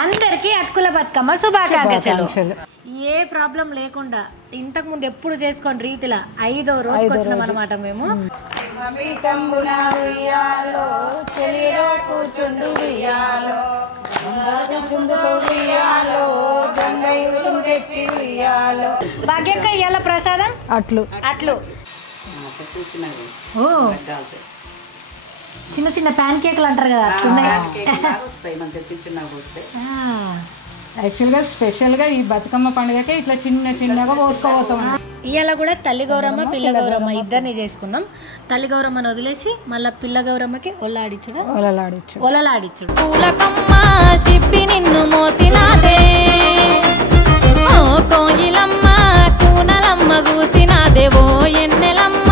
అందరికీ అటుకుల బతుకమ్మ శుభాకాంక్షలు. ఏ ప్రాబ్లం లేకుండా ఇంతకు ముందు ఎప్పుడు చేసుకోండి రీతిలా 5వ రోజుకి వచ్చినాం అనమాట మేము. భాగ్యక్క ఇయ్యాల ప్రసాదం అట్లు ఓ చిన్న చిన్న ప్యాన్ కేకులు అంటారు కదా. యాక్చువల్గా స్పెషల్గా ఈ బతుకమ్మ పండుగకే ఇట్లా చిన్న చిన్నగా పోసుకోబోతాం. ఇవాళ కూడా తల్లి గౌరమ్మ పిల్ల గౌరమ్మ ఇద్దరిని చేసుకున్నాం. తల్లి గౌరమ్మను వదిలేసి మళ్ళీ పిల్ల గౌరమ్మకి ఒలలాడిచ్చుడు. పూలకమ్మ సిప్పి నిన్ను మోసినాదే, ఓ కోయిలమ్మ కూనలమ్మ గూసినాదే, ఓ ఎన్నెలమ్మ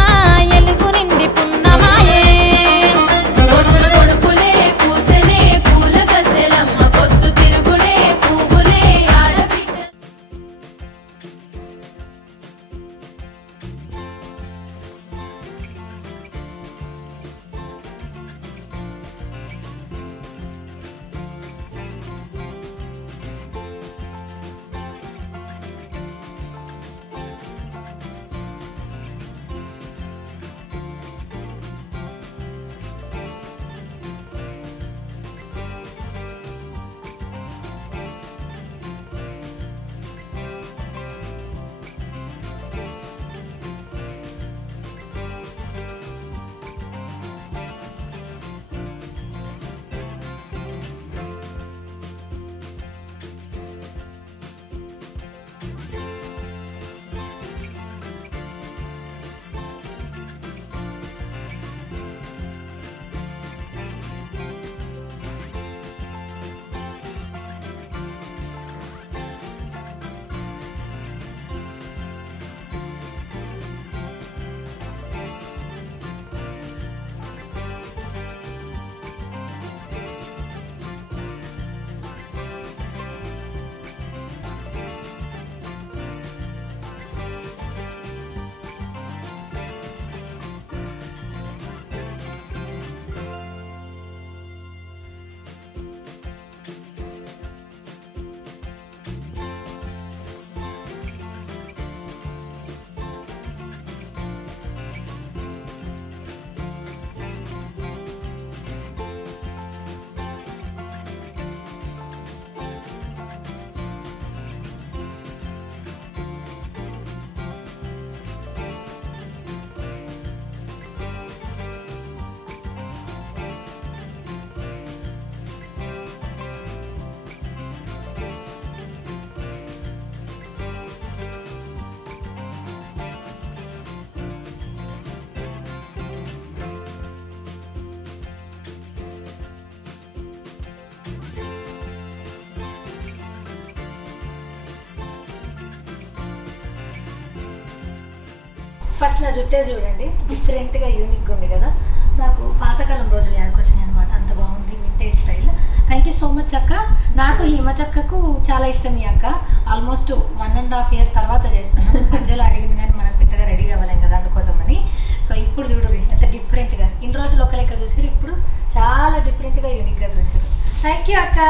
ఎలుగు నిండి పున్నమాయే, పొద్దు పొడుపులే పూసనే పూల గద్దెలమ్మ, పొద్దు తిరుగుడే పువ్వులే ఆడబిడ్డ. ఫస్ట్ నా జుట్టే చూడండి, డిఫరెంట్గా యూనిక్గా ఉంది కదా. నాకు పాతకాలం రోజులు యాడకొచ్చినాయి అనమాట. అంత బాగుంది vintage style. Thank you so much అక్క. నాకు హిమచక్కకు చాలా ఇష్టం ఈ అక్క. ఆల్మోస్ట్ 1.5 year తర్వాత చేస్తాను. మధ్యలో అడిగింది కానీ మనం పెద్దగా రెడీ అవ్వలేం కదా, అందుకోసమని. సో ఇప్పుడు చూడు ఎంత డిఫరెంట్గా, ఇన్ని రోజులు ఒక లెక్క చూసారు, ఇప్పుడు చాలా డిఫరెంట్గా యూనిక్గా చూసారు. థ్యాంక్ యూ అక్క.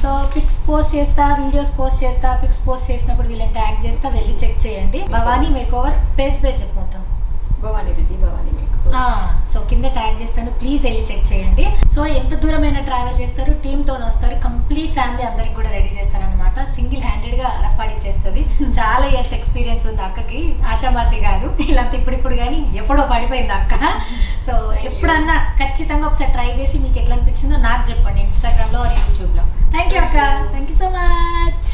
సో పిక్స్ పోస్ట్ చేస్తా, వీడియోస్ పోస్ట్ చేస్తా. పిక్స్ పోస్ట్ చేసినప్పుడు వీళ్ళని ట్యాగ్ చేస్తా, వెళ్ళి చెక్ చేయండి. భవానీ మేకోవర్ పేజ్ చెప్పు మొత్తం. భవానీ రెడ్డి భవానీ మేకోవర్. సో కింద ట్యాగ్ చేస్తాను, ప్లీజ్ వెళ్ళి చెక్ చేయండి. సో ఎంత దూరమైనా ట్రావెల్ చేస్తారు, టీమ్తో వస్తారు, కంప్లీట్ ఫ్యామిలీ అందరికి కూడా రెడీ చేస్తారనమాట. సింగిల్ హ్యాండెడ్గా రఫాడిచ్చేస్తుంది. చాలా ఇయర్స్ ఎక్స్పీరియన్స్ ఉంది అక్కకి, ఆషామాషి కాదు. ఇలా ఇప్పుడు కానీ ఎప్పుడో పడిపోయింది అక్క. సో ఎప్పుడన్నా ఖచ్చితంగా ఒకసారి ట్రై చేసి మీకు ఎట్లా అనిపించిందో నాకు చెప్పండి, ఇన్స్టాగ్రామ్లో ఆర్ యూట్యూబ్లో. థ్యాంక్ యూ అక్క. Thank you so much.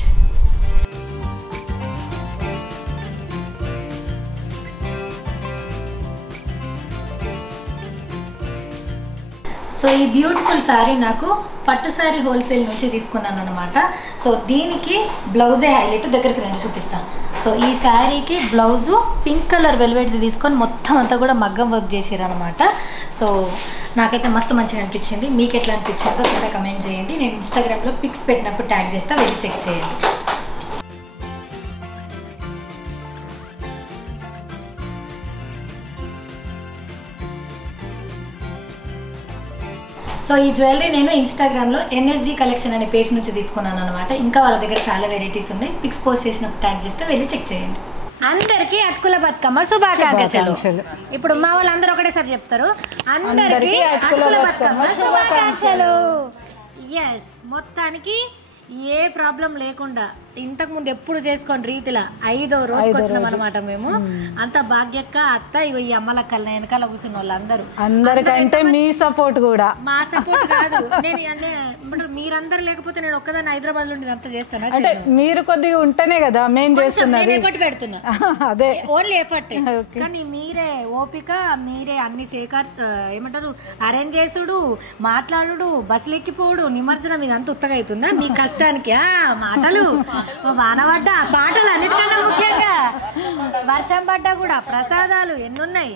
So ఈ బ్యూటిఫుల్ శారీ నాకు పట్టు శారీ హోల్సేల్ నుంచి తీసుకున్నాను అనమాట. సో దీనికి బ్లౌజే హైలైట్, దగ్గరికి రండి చూపిస్తాను. సో ఈ శారీకి బ్లౌజు పింక్ కలర్ వెల్వెట్ది తీసుకొని మొత్తం అంతా కూడా మగ్గం వర్క్ చేసారు అనమాట. సో నాకైతే మస్తు మంచిగా అనిపించింది. మీకు ఎట్లా అనిపించిందో కూడా కమెంట్ చేయండి. నేను ఇన్స్టాగ్రామ్లో పిక్స్ పెట్టినప్పుడు ట్యాగ్ చేస్తా, వెళ్ళి చెక్ చేయండి. సో ఈ జ్యువెలరీ నేను ఇన్స్టాగ్రామ్లో ఎన్ఎస్జీ కలెక్షన్ అనే పేజ్ నుంచి తీసుకున్నాను అనమాట. ఇంకా వాళ్ళ దగ్గర చాలా వెరైటీస్ ఉన్నాయి. పిక్స్ పోస్ట్ చేసినప్పుడు ట్యాగ్ చేస్తే వెళ్ళి చెక్ చేయండి. అందరికీ అటుకుల బతుకమ్మ శుభాకాంక్షలు. ఇప్పుడు మా వాళ్ళందరూ ఒకటేసారి చెప్తారు, అందరికీ అటుకుల బతుకమ్మ శుభాకాంక్షలు. ఎస్, మొత్తానికి ఏ ప్రాబ్లం లేకుండా ఇంతకు ముందు ఎప్పుడు చేసుకోండి రీతిలా 5వ రోజుకి వచ్చినాం అనమాట మేము. అంత భాగ్యక్క అత్త ఇగో ఈ అమ్మలక్కల వెనకాల కూర్చున్న వాళ్ళందరూ, అందరికంటే మీ సపోర్ట్ కూడా. మా సపోర్ట్ కాదు, నేను మీరందరూ లేకపోతే నేను ఒక్కదాన్ని హైదరాబాద్ లో అంతా చేస్తాను. అంటే మీరు కొద్దిగా ఉంటేనే కదా మేము చేస్తున్నది. ఎఫర్ట్ పెడుతున్నా, అదే ఓన్లీ ఎఫర్ట్. కానీ మీరే ఓపిక, మీరే అన్ని ఏమంటారు అరేంజ్ చేసుడు, మాట్లాడు, బస్సులు ఎక్కిపోడు, నిమజ్జనం ఇదంతా ఉత్తగా అవుతుందా మీ కష్టానికి? మాటలు వానబడ్డా, పాటలు అన్నిటికన్నా ముఖ్యంగా వర్షం పడ్డా కూడా ప్రసాదాలు ఎన్నున్నాయి.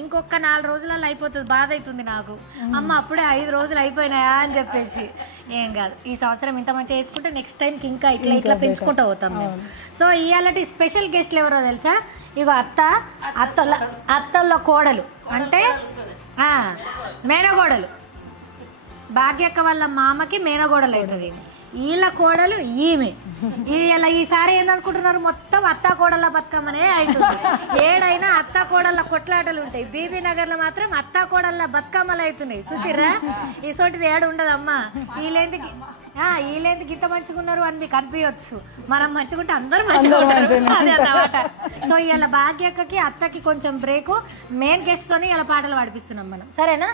ఇంకొక 4 రోజులలో అయిపోతుంది. బాధ అవుతుంది నాకు, అమ్మ అప్పుడే 5 రోజులు అయిపోయినాయా అని చెప్పేసి. ఏం కాదు, ఈ సంవత్సరం ఇంత మంచిగా చేసుకుంటే నెక్స్ట్ టైంకి ఇంకా ఇట్లా పెంచుకుంటూ పోతాం మేము. సో ఇవాళ స్పెషల్ గెస్ట్లు ఎవరో తెలుసా? ఇగో అత్తల కోడలు, అంటే మేనగోడలు. భాగ్యక్క వాళ్ళ మామకి మేనగోడలు అవుతుంది. వీళ్ళ కోడలు ఈమె. ఈసారి ఏందనుకుంటున్నారు, మొత్తం అత్తా కోడళ్ళ బతుకమ్మనే అవుతుంది. ఏడైనా అత్తా కోడళ్ళ కొట్లాటలు ఉంటాయి. బీబీ నగర్ లో మాత్రం అత్తా కోడళ్ళ బతుకమ్మలు అవుతున్నాయి. చూసిర్రా? ఈసోటిది ఏడు ఉండదమ్మా. వీళ్ళేంది గిట్ట మంచుకున్నారు అని మీకు అనిపించచ్చు. మనం మంచుకుంటే అందరూ మంచిగా అన్నమాట. సో ఇవాళ భాగ్యక్కకి అత్తకి కొంచెం బ్రేక్, మెయిన్ గెస్ట్ తోని ఇలా పాటలు పాడిపిస్తున్నాం మనం. సరేనా?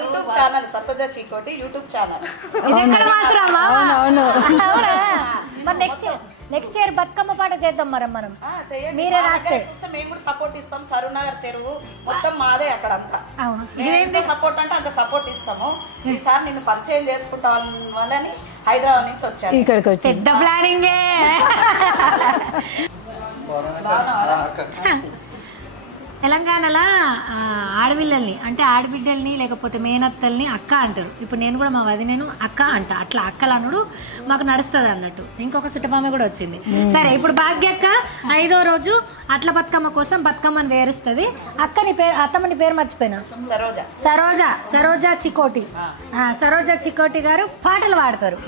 YouTube channel Saroja Chikoti YouTube channel. మరి నెక్స్ట్ ఇయర్ బతుకమ్మ పాట చేద్దాం మరి మనం. మీరే రాస్తే మేము కూడా సపోర్ట్ ఇస్తాం. సరూనగర్ చెరువు మొత్తం మాదే అక్కడంతా. ఎంత సపోర్ట్ అంటే అంత సపోర్ట్ ఇస్తాము. ఈసారి నిన్ను పరిచయం చేసుకుంటాం వల్లని హైదరాబాద్ నుంచి వచ్చాను. ఇక్కడికి వచ్చి పెద్ద ప్లానింగే. తెలంగాణలో ఆడపిల్లల్ని అంటే ఆడబిడ్డల్ని లేకపోతే మేనత్తల్ని అక్క అంటారు. ఇప్పుడు నేను కూడా మా వదినేను అక్క అంట. అట్లా అక్కలు అనుడు మాకు నడుస్తుంది అన్నట్టు. ఇంకొక సుట్టమామ కూడా వచ్చింది. సరే, ఇప్పుడు భాగ్యక్క 5వ రోజు అట్ల బతుకమ్మ కోసం బతుకమ్మని వేరుస్తుంది. అత్తమ్మని పేరు మర్చిపోయినా, సరోజా చికోటి. సరోజా చికోటి గారు పాటలు పాడతారు.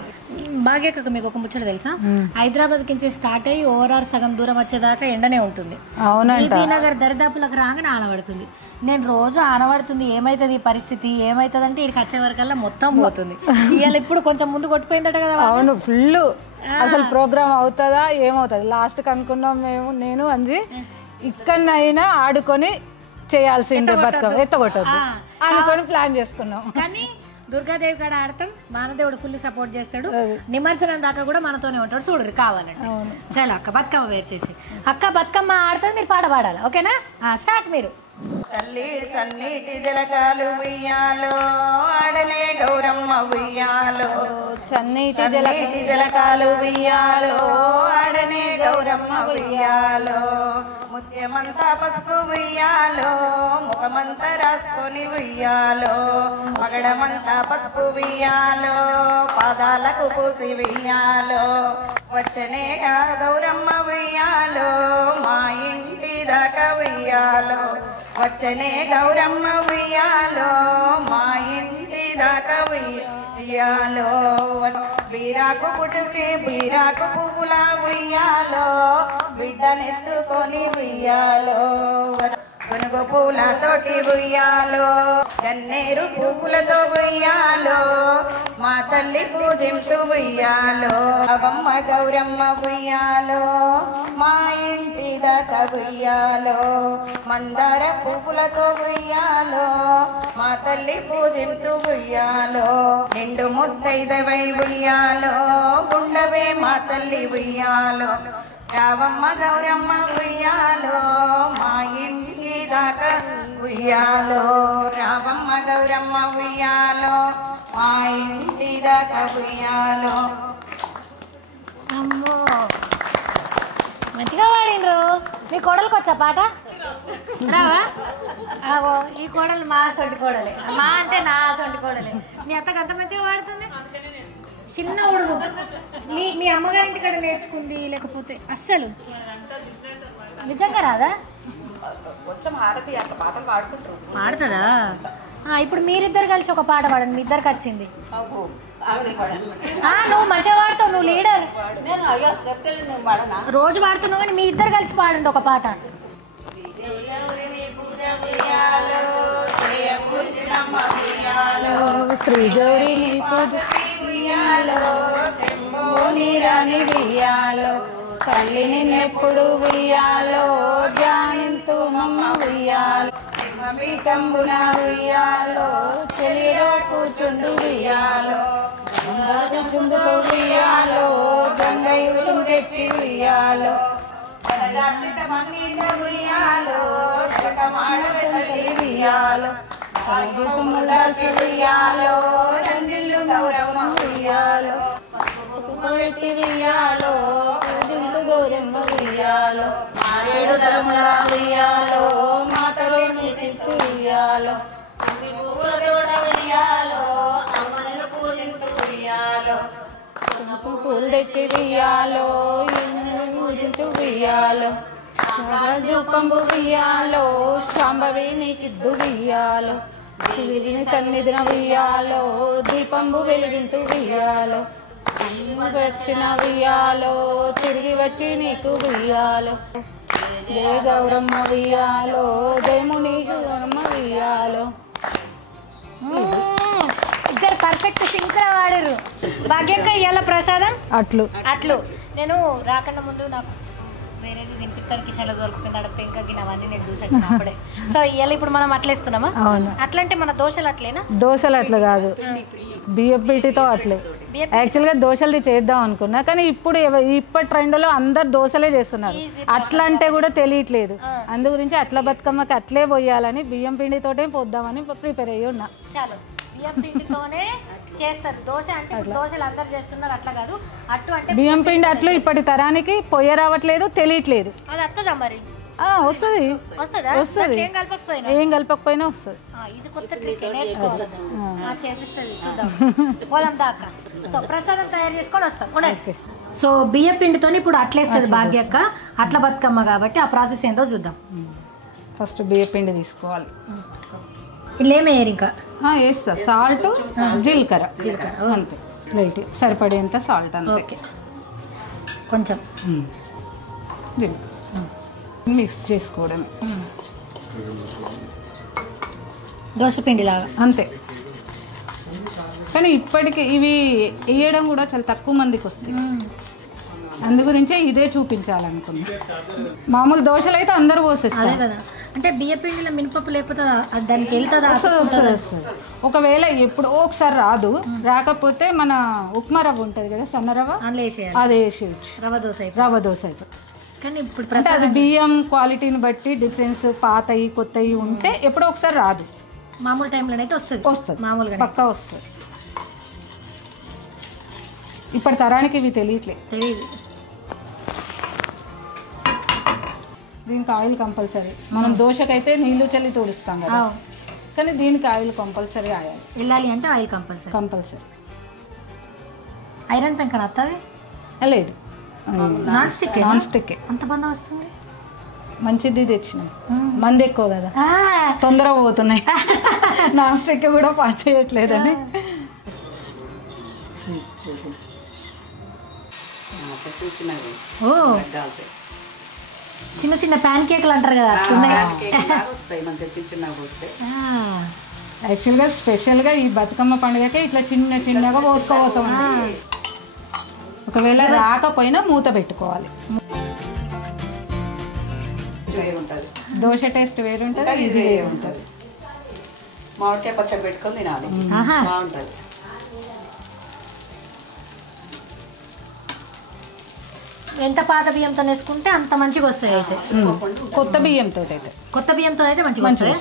భాగ్యక్క మీకు ఒక ముచ్చట తెలుసా? హైదరాబాద్ నుంచి స్టార్ట్ అయ్యి ఓవరాల్ సగం దూరం వచ్చేదాకా ఎండనే ఉంటుంది. బీబీ నగర్ దరిదాపులకు రాగానే ఆనబడుతుంది. నేను రోజు ఆనబడుతుంది. ఏమైతుంది పరిస్థితి, ఏమైతుంది అంటే ఇక్కడికి వచ్చే వరకల్లా మొత్తం పోతుంది. ఇవాళ ఇప్పుడు కొంచెం ముందు కొట్టిపోయిందట కదా. అవును, ఫుల్. అసలు ప్రోగ్రామ్ అవుతుందా ఏమవుతుంది లాస్ట్కి అనుకున్నాం మేము, నేను అంజి. ఇక్కడనైనా ఆడుకొని చేయాల్సిందే బతుకమ్మ, ఎత్తగొట్టద్దు అనుకొని ప్లాన్ చేసుకున్నాం. కానీ దుర్గాదేవి కాడ ఆడతాం, మానదేవుడు ఫుల్ సపోర్ట్ చేస్తాడు. నిమజ్జనం దాకా కూడా మనతోనే ఉంటాడు. చూడరు కావాలంటే. చాలా అక్క బతుకమ్మ వేరు చేసి అక్క బతుకమ్మ ఆడుతుంది, మీరు పాట పాడాలి. ఓకేనా? స్టార్ట్ మీరు. తల్లి చన్నీటి జలకాలు ఉయ్యాలో ఆడలే గౌరమ్మ ఉయ్యాలో. చన్నీటి జలకాలు ఉయ్యాలో ఆడనే గౌరమ్మ ఉయ్యాలో. ముత్యమంతా పసుపు ఉయ్యాలో, ముఖమంతా రాసుకొని ఉయ్యాలో. మగడమంతా పసుపు ఉయ్యాలో, పాదాలకు పూసి ఉయ్యాలో. వచ్చనే గౌరమ్మ ఉయ్యాలో, మా ఇంటి దాకా ఉయ్యాలో. వచ్చనే గౌరమ్మ ఉయ్యాలో, మా ఇంటి దాకా ఉయ్యాలో. బీరాకు పుట్టుకి బీరాకు పువ్వుల ఉయ్యాలో, బిడ్డనెత్తుకొని ఉయ్యాలో. గునుగు పూలతోటి ఉయ్యాలో, గన్నేరు పువ్వులతో ఉయ్యాలో. మా తల్లి పూజించు ఉయ్యాలో. అవమ్మ గౌరమ్మ ఉయ్యాలో, మా ఇంటి దాకా ఉయ్యాలో. మందార పువ్వులతో ఉయ్యాలో, మా తల్లి పూజించు ఉయ్యాలో. నిండు ముద్దైదవై ఉయ్యాలో, ఉండవే మా తల్లి ఉయ్యాలో. రావమ్మ గౌరమ్మ ఉయ్యాలో, మా ఇంటి దాకా ఉయ్యాలో. రావమ్మ గౌరమ్మ ఉయ్యాలో, మా ఇంటి దాకా ఉయ్యాలో. అమ్మో, మంచిగా పాడిండ్రు. మీ కోడలికి వచ్చా పాట? రావా? ఆగో, ఈ కోడలు మా సొంటి కోడలే. మా అంటే నా సొంటి కోడలే. మీ అత్తకు అంత మంచిగా పాడుతుంది. చిన్న ఉడుగు. మీ అమ్మగారింటి కాడ నేర్చుకుంది లేకపోతే అస్సలు నిజంగా రాదా? కొంచెం హారతి అట్లా పాటలు పాడుకుంటారు. పాడుతుందా? ఇప్పుడు మీరిద్దరు కలిసి ఒక పాట పాడండి, మీ ఇద్దరికి వచ్చింది. నువ్వు మంచిగా పాడుతావు, నువ్వు లీడర్. రోజు పాడుతున్నావు కానీ మీ ఇద్దరు కలిసి పాడండి ఒక పాట. శ్రీ గౌరిని పూజ రాణి వియ్యాలో తల్లి నిన్నెప్పుడు వియ్యాలో జానింతు మమ్మ వియ్యాలో సింహపీఠంబున వియ్యాలో చెలిలో కూర్చుండు వియ్యాలో చుండుకు వియ్యాలో గంగయుతం తెచ్చి వియ్యాలో వియ్యాలో వియ్యాలో వియ్యాలో రంగిల్లు గౌరమ్మ వియ్యాలో పెట్టి వియ్యాలో గౌరమ్మ వియ్యాలో మారేడు ధర్మల వియ్యాలో మాతలో నీకు వియ్యాలో వియ్యాలో అమ్మలు పూజించు వియ్యాలో పూలు తెచ్చి వియ్యాలో పూజించు వియ్యాలో రూపంబు వియ్యాలో శాంభవి నీకిద్దు వియ్యాలో శివుడిని సన్నిధిన వియ్యాలో దీపంబు వెలిగింతు వియ్యాలో వచ్చిన వియ్యాలో తిరిగి వచ్చి నీకు వియ్యాలో జయ గౌరమ్మ వియ్యాలో జయముని గౌరమ్మ వియ్యాలో. ఇద్దరు పర్ఫెక్ట్ సింక్రా వాడారు. భాగ్యంగా ఇవాళ ప్రసాదం అట్లు నేను రాకుండా ముందు నాకు వేరేది తినిపిస్తానికి సెలవు దొరుకుతుంది పెంకకి అవన్నీ నేను చూసి వచ్చినప్పుడే. సో ఇవాళ ఇప్పుడు మనం అట్లేస్తున్నామా? అట్లంటే మన దోశలు అట్లేనా? దోశలు అట్లా కాదు, బియ్యం పిండితో అట్లే. యాక్చువల్గా దోశలు చేద్దాం అనుకున్నా కానీ ఇప్పుడు ఇప్పటి ట్రెండ్లో అందరు దోశలే చేస్తున్నారు. అట్లా అంటే కూడా తెలియట్లేదు. అందు గురించి అట్ల బతుకమ్మకి అట్లే పోయాలని బియ్యం పిండితోటే పోద్దామని ప్రిపేర్ అయ్యి ఉన్నా. చాలు బియ్యం పిండితోనే చేస్తారు దోశ అంటే. దోశలు అందరు చేస్తున్నారు, అట్లా కాదు. అట్టు అంటే బియ్యం పిండి అట్లు ఇప్పటి తరానికి పొయ్య రావట్లేదు, తెలియట్లేదు. అది వస్తుందా మరి? వస్తుంది, వస్తుంది. ఏం కలపకపోయినా వస్తుంది. ఇది కొత్త ట్రిక్ నేర్చుకోవాలి, చేపిస్తుంది. చూద్దాం పోదాం దాకా. సో ప్రసాదం తయారు చేసుకొని వస్తాం. సో బియ్యం పిండితో ఇప్పుడు అట్లేస్తుంది భాగ్యక్క, అట్ల బతుకమ్మ కాబట్టి ఆ ప్రాసెస్ ఏందో చూద్దాం. ఫస్ట్ బియ్యం పిండి తీసుకోవాలి. ఇలా ఏమేయారు ఇంకా? వేస్తా సాల్ట్, జీలకర్ర అంతే, లైట్ సరిపడేంత సాల్ట్ అంతే. ఓకే, కొంచెం మిక్స్ చేసుకోవడమే దోశ పిండి లాగా అంతే. కానీ ఇప్పటికి ఇవి వేయడం కూడా చాలా తక్కువ మందికి వస్తాయి, అందు గురించే ఇదే చూపించాలనుకున్నా. మామూలు దోశలు అయితే అందరూ పోసేస్తారు కదా. అంటే బియ్య పిండిలో మినపప్పు లేకపోతే దానికి వెళ్తుందా? వస్తుంది. ఒకవేళ ఎప్పుడో ఒకసారి రాదు, రాకపోతే మన ఉప్మా రవ్వ ఉంటుంది కదా, సన్న రవ్వ, అదే వేసేయచ్చు. రవ్వ దోశ అయితే. కానీ ఇప్పుడు అంటే అది బియ్యం క్వాలిటీని బట్టి డిఫరెన్స్, పాతయి కొత్తవి ఉంటే ఎప్పుడో ఒకసారి రాదు. మామూలు టైంలోనైతే వస్తుంది, మామూలుగా పక్కా వస్తుంది. ఇప్పటి తరానికి ఇవి తెలియదు. దీనికి ఆయిల్ కంపల్సరీ. మనం దోశకైతే నీళ్లు చల్లి తోడుస్తాం కదా, కానీ దీనికి ఆయిల్ కంపల్సరీ వెళ్ళాలి అంటే ఆయిల్ కంపల్సరీ. ఐరన్ పెంకన వస్తుంది? లేదు, నాన్ స్టిక్. అంత బందం వస్తుంది. మంచిది తెచ్చినాయి, మంది ఎక్కువ కదా, తొందరగా పోతున్నాయి. నాన్ స్టిక్ కూడా పాస్ చేయట్లేదని. చిన్న చిన్న ప్యాన్ కేకులు అంటారు కదా, యాక్చువల్గా స్పెషల్గా ఈ బతుకమ్మ పండుగకే ఇట్లా చిన్నగా పోసుకోబోతాం. ఒకవేళ రాకపోయినా మూత పెట్టుకోవాలి. దోశ టేస్ట్ వేరుంటుంది, ఇది వేరుంటుంది. మామిడికాయ పచ్చడి పెట్టుకొని తినాలి, బాగుంటుంది. ఎంత పాత బియ్యంతో వేసుకుంటే అంత మంచిగా వస్తాయి. అయితే కొత్త బియ్యంతో అయితే మంచిగా వస్తాయి.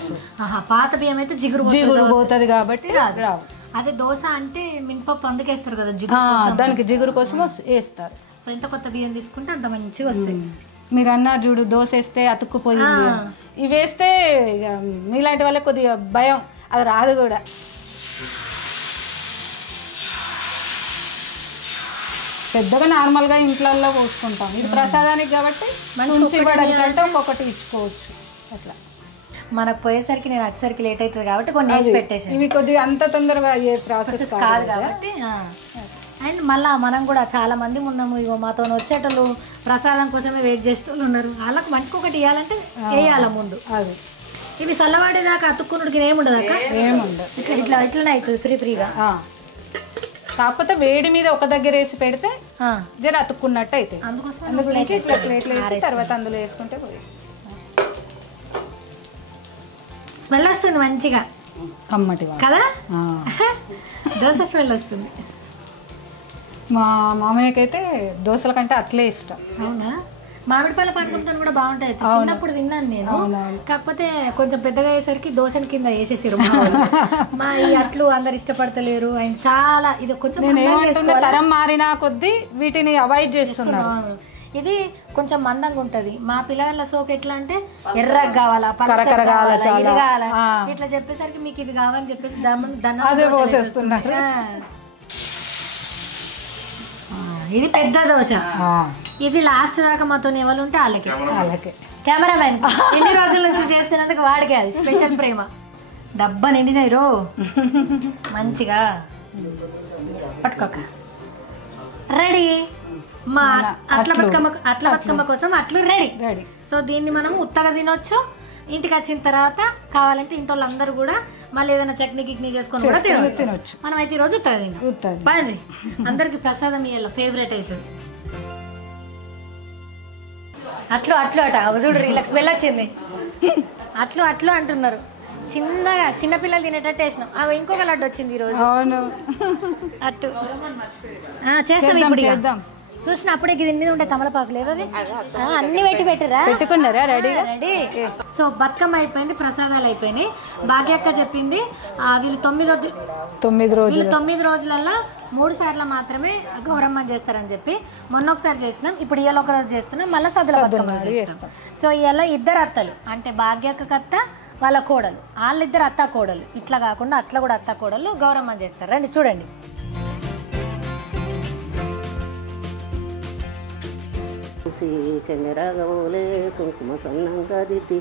పాత బియ్యం అయితే జిగురు పోతుంది కాబట్టి రావు. అదే దోశ అంటే మినపప్పు అందుకేస్తారు కదా, దానికి జిగురు కోసం వేస్తారు. సో ఎంత కొత్త బియ్యం తీసుకుంటే అంత మంచిగా వస్తాయి. మీరు అన్నారు చూడు, దోశ వేస్తే అతుక్కుపోయింది, ఇవి వేస్తే మీలాంటి వాళ్ళకి కొద్దిగా భయం, అది రాదు కూడా. పెద్దగా నార్మల్గా ఇంట్లలో పోసుకుంటాం, ఇది ప్రసాదానికి కాబట్టి మంచి ఇవ్వడానికి అంటే ఒక్కొక్కటి ఇచ్చుకోవచ్చు. అట్లా మనకు పోయేసరికి నేను వచ్చేసరికి లేట్ అవుతుంది కాబట్టి కొన్ని వేసి పెట్టేసాను. ఇవి కొద్దిగా అంత తొందరగా అయ్యే ప్రాసెస్ కాదు కాబట్టి. అండ్ మళ్ళీ మనం కూడా చాలా మంది ఉన్నాము, ఇగో మాతో వచ్చేటోళ్ళు ప్రసాదం కోసమే వెయిట్ చేసేటోళ్ళు ఉన్నారు. వాళ్ళకి మంచికి ఒకటి ఇవ్వాలంటే వేయాల ముందు. అది ఇవి చల్లవాడేదాకా అతుక్కున్నడికి ఏముండదు అక్క, ఏముండదు. ఇట్లనే అవుతుంది ఫ్రీగా. కాకపోతే వేడి మీద ఒక దగ్గర వేసి పెడితే జర అతుక్కున్నట్టు అయితే అందుకోసం ఇట్లా ప్లేట్లు వేసి తర్వాత అందులో వేసుకుంటే పోయి. స్మెల్ వస్తుంది మంచిగా కమ్మటి కదా, దోశ స్మెల్ వస్తుంది. మా మామయ్యకైతే దోశల కంటే అట్లే ఇష్టం. అవునా, మామిడిపళ్ళ పానకంతో కూడా బాగుంటాయి. చిన్నప్పుడు తిన్నాను నేను, కాకపోతే కొంచెం పెద్దగా అయ్యేసరికి దోశల కింద వేసేసారు మా ఈ అట్లు అందరు ఇష్టపడతలేరు. ఆయన చాలా ఇది కొంచెం తరం మారినా కొద్దీ వీటిని అవాయిడ్ చేస్తున్నారు. ఇది కొంచెం మందంగా ఉంటది. మా పిల్లల సోకు ఎట్లా అంటే ఎర్రగా కావాలా, ఇది కావాలా ఇట్లా చెప్పేసరికి మీకు ఇవి కావాలని చెప్పేసి పోసేస్తున్నారు. ఇది పెద్ద దోశ. ఇది లాస్ట్ దాకా మాతో ఎవరు ఉంటే వాళ్ళకి కెమెరామెన్ ఎన్ని రోజుల నుంచి చేస్తున్నందుకు వాడికే అది స్పెషల్ ప్రేమ. డబ్బా నిండినాయి రో మంచిగా పట్టుకోక. రెడీ మా అట్ల బతుకమ్మ కోసం అట్లు రెడీ. సో దీన్ని మనం ఉత్తగా తినొచ్చు. ఇంటికి వచ్చిన తర్వాత కావాలంటే ఇంటి వాళ్ళందరూ కూడా మళ్ళీ ఏదైనా చట్నీ గిట్నీ చేసుకొని కూడా తినవచ్చు. మనం అయితే ఈరోజు ఉత్తగా తిన్నాం. పదండి, అందరికి ప్రసాదం ఇయ్యాల ఫేవరెట్ అవుతుంది. అట్లు అట చూడు రిలాక్స్ స్మెల్ వచ్చింది. అట్లు అంటున్నారు. చిన్నగా చిన్నపిల్లలు తినేటట్టు వేసినాం. అవి ఇంకొక లడ్డు వచ్చింది ఈరోజు. అట్టు చేస్తాం ఇప్పుడు. చేద్దాం. చూసిన అప్పుడే దీని మీద ఉండే తమలపాకు లేదు, అవి అన్ని పెట్టుకున్నారా రెడీ. సో బతుకమ్మ అయిపోయింది, ప్రసాదాలు అయిపోయినాయి. భాగ్యక్క చెప్పింది వీళ్ళు 9 రోజులలో 3 సార్లు మాత్రమే గౌరమ్మని చేస్తారని చెప్పి. మొన్న ఒకసారి చేసినాం, ఇప్పుడు ఇవాళ ఒక రోజు చేస్తున్నాం, మళ్ళీ సద్దుల బతుకమ్మ చేస్తాం. సో ఇవాళ 2 అత్తలు అంటే భాగ్యక్క అత్త వాళ్ళ కోడలు, వాళ్ళిద్దరు అత్త కోడలు. ఇట్లా కాకుండా అట్లా కూడా అత్త కోడలు గౌరమ్మని చేస్తారు. రండి చూడండి. చంద్రరాగవులే కుంకుమ సన్నంగా దిద్ది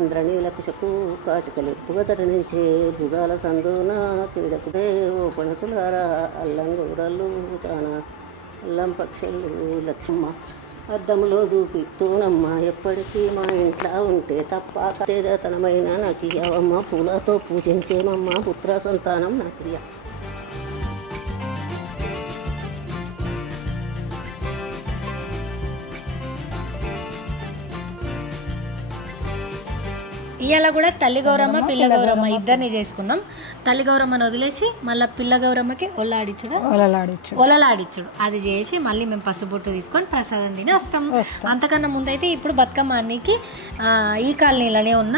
ఇంద్రనీల కుశకు కాటికలెప్పుగా తరణించే భుగాల సందోన చీడకునే ఓ పణతులారా అల్లంగూరలు చానా అల్లం పక్షులు లక్ష్మ అద్దములో దూపిస్తూనమ్మ ఎప్పటికీ మా ఇంట్లో ఉంటే తప్ప తేదతనమైన నాకు ఇవ్వమ్మ పూలతో పూజించేమమ్మ పుత్ర సంతానం నాకు ఇయ్య. ఇవాళ కూడా తల్లి గౌరమ్మ పిల్ల గౌరమ్మ ఇద్దరిని చేసుకున్నాం. తల్లి గౌరమ్మను వదిలేసి మళ్ళీ పిల్ల గౌరమ్మకి ఒలలాడిచ్చుడు అది చేసి మళ్ళీ మేము పసుబొట్టు తీసుకొని ప్రసాదం తిని వస్తాం. అంతకన్నా ముందైతే ఇప్పుడు బతుకమ్మ అన్నికి ఈ కాలనీలోనే ఉన్న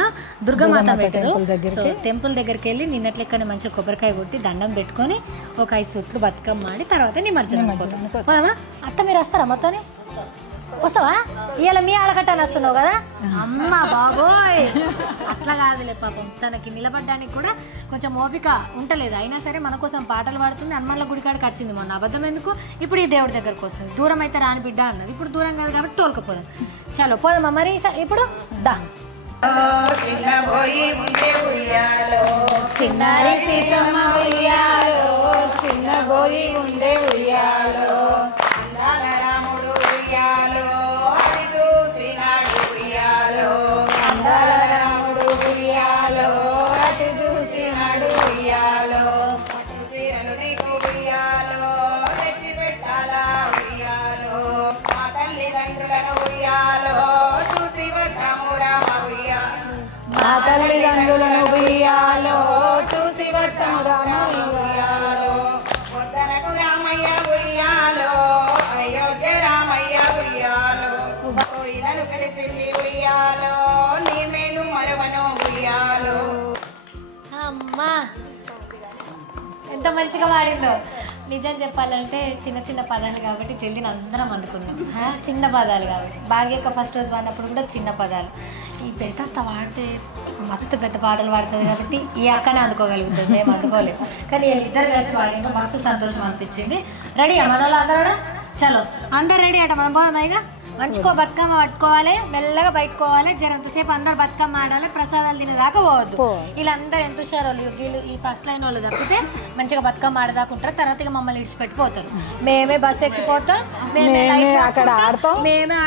దుర్గామాత పెట్టారు. సో టెంపుల్ దగ్గరికి వెళ్ళి నిన్నటి లెక్కనే మంచిగా కొబ్బరికాయ కొట్టి దండం పెట్టుకొని ఒక 5 సుట్లు బతుకమ్మ ఆడి తర్వాత నిమజ్జనం పోతాం. అత్త మీరు వస్తారా మొత్తం? వస్తావా? ఇవాళ మీ ఆడకట్టని వస్తున్నావు కదా. అమ్మ బాబోయ్ అట్లా కాదులే, పాపం తనకి నిలబడ్డానికి కూడా కొంచెం ఓపిక ఉంటలేదు. అయినా సరే మన కోసం పాటలు పాడుతుంది. హనుమాన్ల గుడికాడికి వచ్చింది మొన్న, అబద్ధం ఎందుకు. ఇప్పుడు ఈ దేవుడి దగ్గరకు వస్తుంది. దూరం అయితే రాని బిడ్డ అన్నది, ఇప్పుడు దూరం కాదు కాబట్టి తోలుకపోదాం. చలో పోదామా మరి ఇప్పుడు. దా చిన్నారి సీతమ్మ ఉయ్యాలో, చిన్న బోయి ఉండే ఉయ్యాలో, రాముడు ఉయ్యాలో, శ్రీనాడు ఉయ్యాలో, రాముడు ఉయ్యాలో, అతి చూసినాడు ఉయ్యాలో, నీకు ఉయ్యాలో, తెచ్చి పెట్టాలా ఉయ్యాలో, మా తల్లిదండ్రులను ఉయ్యాలో, చూసి వద్దాము రామ ఉయ్యాలో, మా తల్లిదండ్రులను ఉయ్యాలో, చూసి వద్దాము రామ ఉయ్యాలో, వద్దనకు రామయ్య ఉయ్యాలో, అయోధ్య రామయ్య ఉయ్యాలో, కోయిలను కలిసింది ఉయ్యాలో, నీ మేలు మరవను ఉయ్యాలో. అమ్మా ఎంత మంచిగా పాడిందో. నిజం చెప్పాలంటే చిన్న చిన్న పదాలు కాబట్టి చెల్లిని అందరం అందుకున్నాం. చిన్న పదాలు కాబట్టి భాగ్యక్క ఫస్ట్ రోజు పాడినప్పుడు కూడా చిన్న పదాలు. ఈ పెద్ద వాడితే మస్తు పెద్ద పాటలు పాడుతుంది కాబట్టి ఈ అక్కనే అందుకోగలుగుతుంది, మేము అందుకోలేము. కానీ వీళ్ళిద్దరు కలిసి పాడిన మస్తు సంతోషం అనిపించింది. రెడీ మన వాళ్ళు అందరూ? చలో అందరు రెడీ అట, మనం పోదాం. ఇక మంచిగా బతుకమ్మ పట్టుకోవాలి, మెల్లగా బయటకోవాలి, జరంతసేపు అందరు బతుకమ్మ ఆడాలి, ప్రసాదాలు తినేదాకా పోవద్దు. వీళ్ళందరూ ఎంత హుషారు వీళ్ళు, ఈ ఫస్ట్ లైన్ వాళ్ళు తప్పితే మంచిగా బతుకమ్మ ఆడదాకుంటారు. తర్వాత మమ్మల్ని ఇడిచిపెట్టిపోతారు. మేమే బస్ ఎక్కిపోతాం, మేమే అక్కడ ఆడతాం, మేమే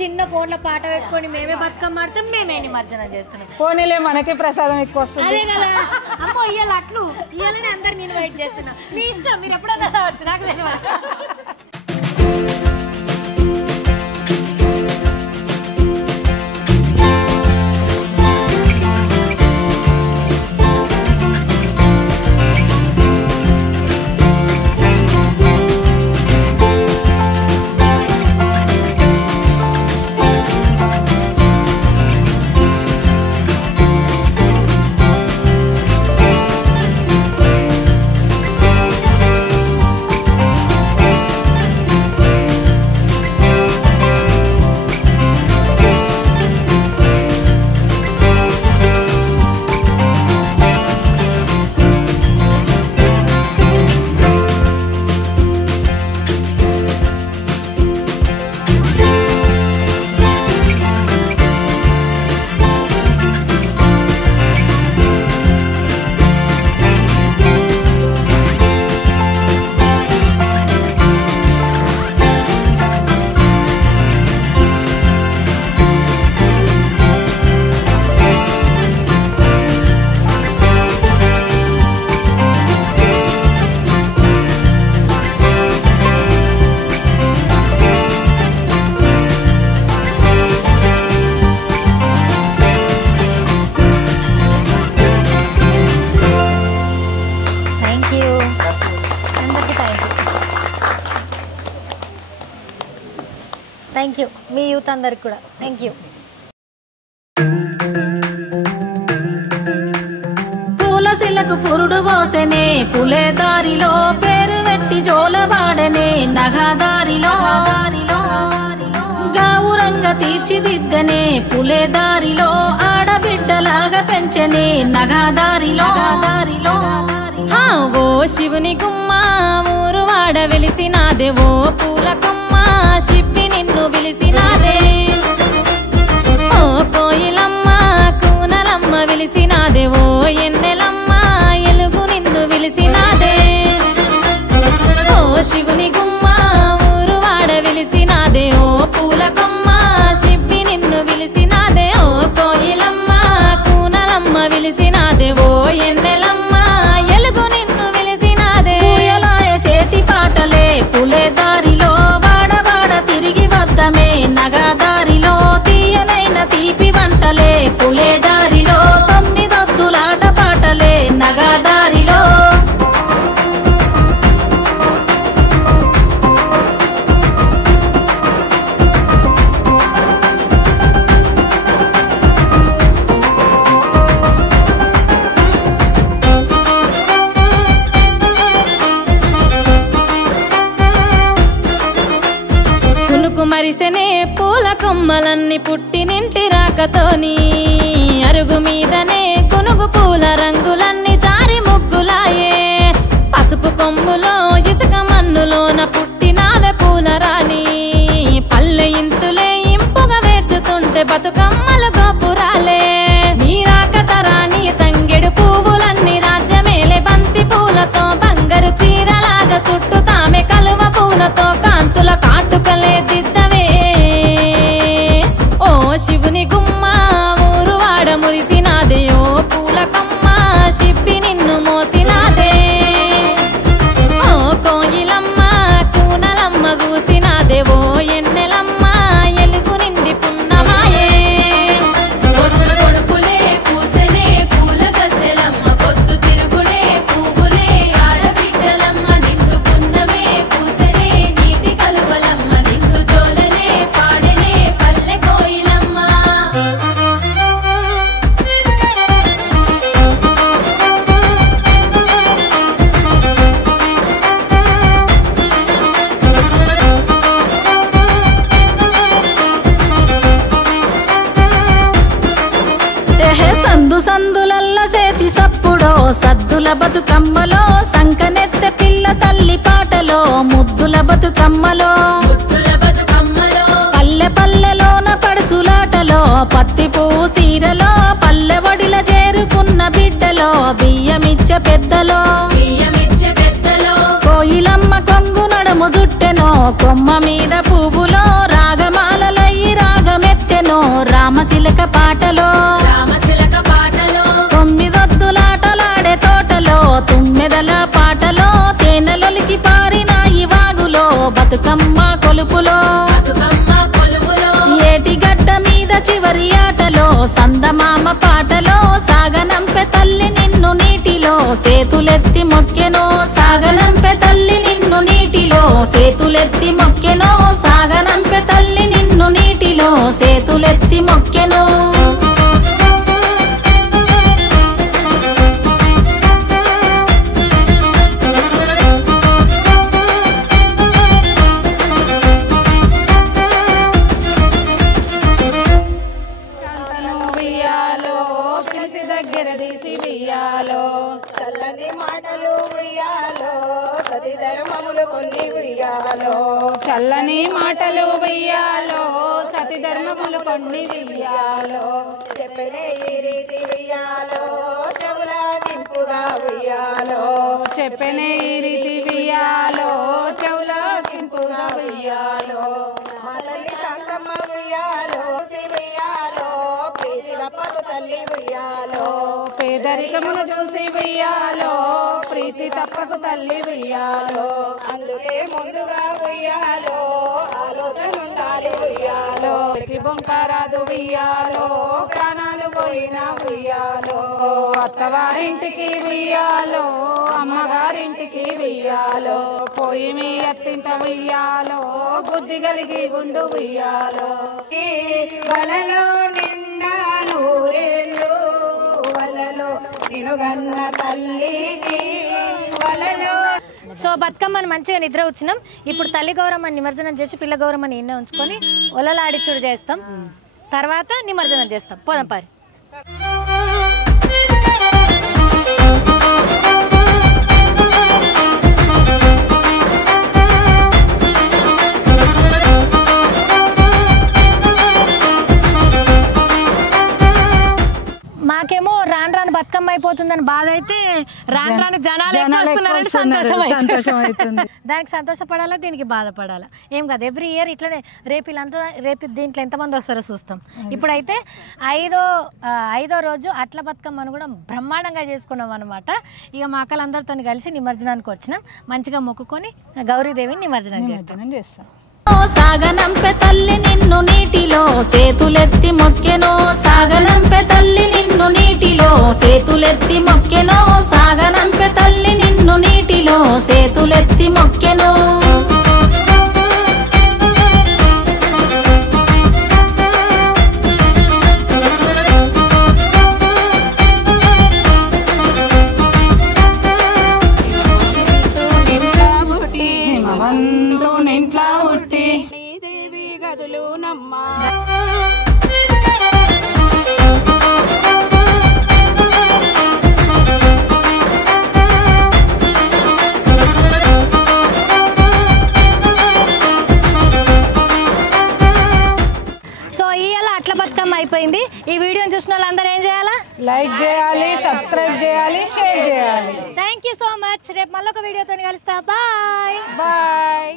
చిన్న ఫోన్లో పాట పెట్టుకొని మేమే బతుకమ్మ ఆడతాం, మేమే నిమజ్జనం చేస్తున్నాం. పోనీలే మనకే ప్రసాదం ఎక్కువ వస్తుంది. అదే కదా అమ్మో, ఇవాళ అట్లు ఇవాళనే అందరు నేను వెయిట్ చేస్తున్నా. మీ ఇష్టం, మీరు ఎప్పుడన్నా రావచ్చు, నాకు తెలియదు. థ్యాంక్ యూ మీ యూత్ అందరికి కూడా థ్యాంక్ యూ. పూలశిలకు పురుడు పోసెనే పులే దారిలో పేరు వెట్టి జోలబాడనే నగదారిలో గావురంగా తీర్చిదిద్దనే పులే దారిలో ఆడబిడ్డలాగా పెంచనే నగదారిలో ఓ శివుని గుమ్మ ఊరు వాడ వెలిసినాదే ఓ పూల కొమ్మ శిప్పి నిన్ను పిలిసినాదే ఓ కోయిలమ్మ కూనలమ్మ విలిసినాదే ఓ ఎన్నెలమ్మ ఎలుగు నిన్ను విలిసినాదే ఓ శివుని గుమ్మ ఊరు వాడ విలిసినాదే ఓ పూల కొమ్మ శిప్పి నిన్ను విలిసినాదే ఓ కోయిలమ్మ కూనలమ్మ విలిసినాదే ఓ ఎన్నెలమ్మ ఎలుగు నిన్ను విలిసినాదే. పూయలాయ చేతి పాటలే పులే దారిలో వాడవాడ తిరిగి వద్దమే నగదారిలో తీయనైన తీపి వంటలే పులే దారిలో తొమ్మిదొత్తులాట పాటలే నగదారిలో. మరిసెనే పూల కొమ్మలన్నీ పుట్టినింటి రాకతోని అరుగు మీదనే కొనుగు పూల రంగులన్నీ జారి ముగ్గులాయే పసుపు కొమ్ములో ఇసుక మన్నులోన పుట్టినావే పూల రాణి పల్లె ఇంతులే ఇంపుగా వేర్చుతుంటే బతుకమ్మలు గోపురాలే నీ రాకతరాని తంగెడు పువ్వులన్నీ రాజ్యమేలే బంతి పూలతో బంగారు చీరలాగా చుట్టుతామే కలువ పూలతో కాంతుల కాటుకలే దిద్దవే ఓ శివుని గుమ్మ ఊరు వాడ మురిసినాదే ఓ పూల కొమ్మ శిప్పి నిన్ను మోసినాదే ఓ కోయిలమ్మ కూనలమ్మ గూసినాదే ఓ ఎన్నెలమ్మ ఎలుగు నిండి పున్నమాయే పొద్దు పొడుపులే పూసనే పూల గద్దెలమ్మ పొద్దు తిరుగుడే పువ్వులే ఆడబిడ్డలమ్మ నిండు పున్నమే పూసనే నీటి కలువలమ్మ నిండు జోలనే పాడనే పల్లె కోయిలమ్మ. సందు సందులల్ల చేతి సప్పుడో సద్దుల బతుకమ్మలో సంకనెత్తె పిల్ల తల్లి పాటలో ముద్దుల బతుకమ్మలో పత్తి పువ్వు చీరలో పల్లెవడిల చేరుకున్న బిడ్డలో బియ్యమిచ్చే పెద్దలో కోయిలమ్మ కొంగు నడుము జుట్టెనో కొమ్మ మీద పువ్వులో రాగమాలలయ్యి రాగమెత్తెనో రామశిలక పాటలో తొమ్మిదొద్దులాటలాడే తోటలో తుమ్మెదల పాటలో తేనెలొలికి పారినాయి వాగులో బతుకమ్మ కొలుపులో ఏటిగడ్డ మీద చివరి ఆటలో సందమామ పాటలో సాగనంపె తల్లి నిన్ను నీటిలో సేతులెత్తి మొక్కెనో సాగనంపె తల్లి నిన్ను నీటిలో సేతులెత్తి మొక్కెనో సాగనంపె తల్లి నిన్ను నీటిలో సేతులెత్తి మొక్కెనో చల్లని మాటలు ఉయ్యాలో సతి ధర్మములు కొన్ని ఉయ్యాలో చల్లని మాటలు వెయ్యాలో సతి ధర్మములు కొన్ని వెయ్యాలో చెప్పనే ఈ రీతి ఉయ్యాలో చెవుల దింపుగా ఉయ్యాలో చెప్పనే ఈ రీతి వెయ్యాలో చెవుల కింపుగా వెయ్యాలో మా తల్లి శాంతమ్మ ఉయ్యాలో ఉయ్యాలో ప్రీతి రప్పకు తల్లి ఉయ్యాలో పేదరికమును చూసి వెయ్యాలో ప్రీతి తప్పకు తల్లి వెయ్యాలో అందుకే ముందుగా ఉయ్యాలో ఆలోచన ఉండాలి ఉయ్యాలో బొంకరాదు వెయ్యాలో ప్రాణాలు పోయినా వెయ్యాలో అత్తవారింటికి వెయ్యాలో అమ్మగారింటికి వెయ్యాలో పోయి మీ అత్తింట వెయ్యాలో బుద్ధి కలిగి గుండు వెయ్యాలో వలలో నిండా నూరేళ్ళు వలలో తిరుగన్న తల్లికి వలలో. సో బతుకమ్మని మంచిగా నిద్ర వచ్చినాం. ఇప్పుడు తల్లి గౌరమ్మని నిమజ్జనం చేసి పిల్ల గౌరమ్మని ఇన్నే ఉంచుకొని ఒలలాడిచుడు చేస్తాం. తర్వాత నిమజ్జనం చేస్తాం. పోదాం పారి. మాకేమో రాను రాను బతుకమ్మ అయిపోతుందని బాధ అయితే రాను రాను జనాలు ఎక్కువ వస్తున్నారని సంతోషం అవుతుంది. దానికి సంతోషపడాలా, దీనికి బాధపడాలా ఏం కాదు. ఎవ్రీ ఇయర్ ఇట్లనే రేపు దీంట్లో ఎంతమంది వస్తారో చూస్తాం. ఇప్పుడైతే ఐదో రోజు అట్ల బతుకమ్మను కూడా బ్రహ్మాండంగా చేసుకున్నాం అనమాట. ఇక మా అక్కలందరితో కలిసి నిమజ్జనానికి వచ్చినాం. మంచిగా మొక్కుకొని గౌరీదేవిని నిమజ్జనం చేస్తాం. సాగనంపె తల్లి నిన్ను నీటిలో సేతులెత్తి మొక్కెనో సాగనంపె తల్లి నిన్ను నీటిలో సేతులెత్తి మొక్కెనో సాగనంపె తల్లి నిన్ను నీటిలో సేతులెత్తి మొక్కెనో దేవి గదులు నమ్మా అయిపోయింది. ఈ వీడియోని చూసిన వాళ్ళందరూ ఏం చేయాలా? లైక్ చేయాలి, సబ్స్క్రైబ్ చేయాలి, షేర్ చేయాలి. Thank you so much. రేపు మళ్ళీ ఒక వీడియోతో కలుస్తా. బాయ్.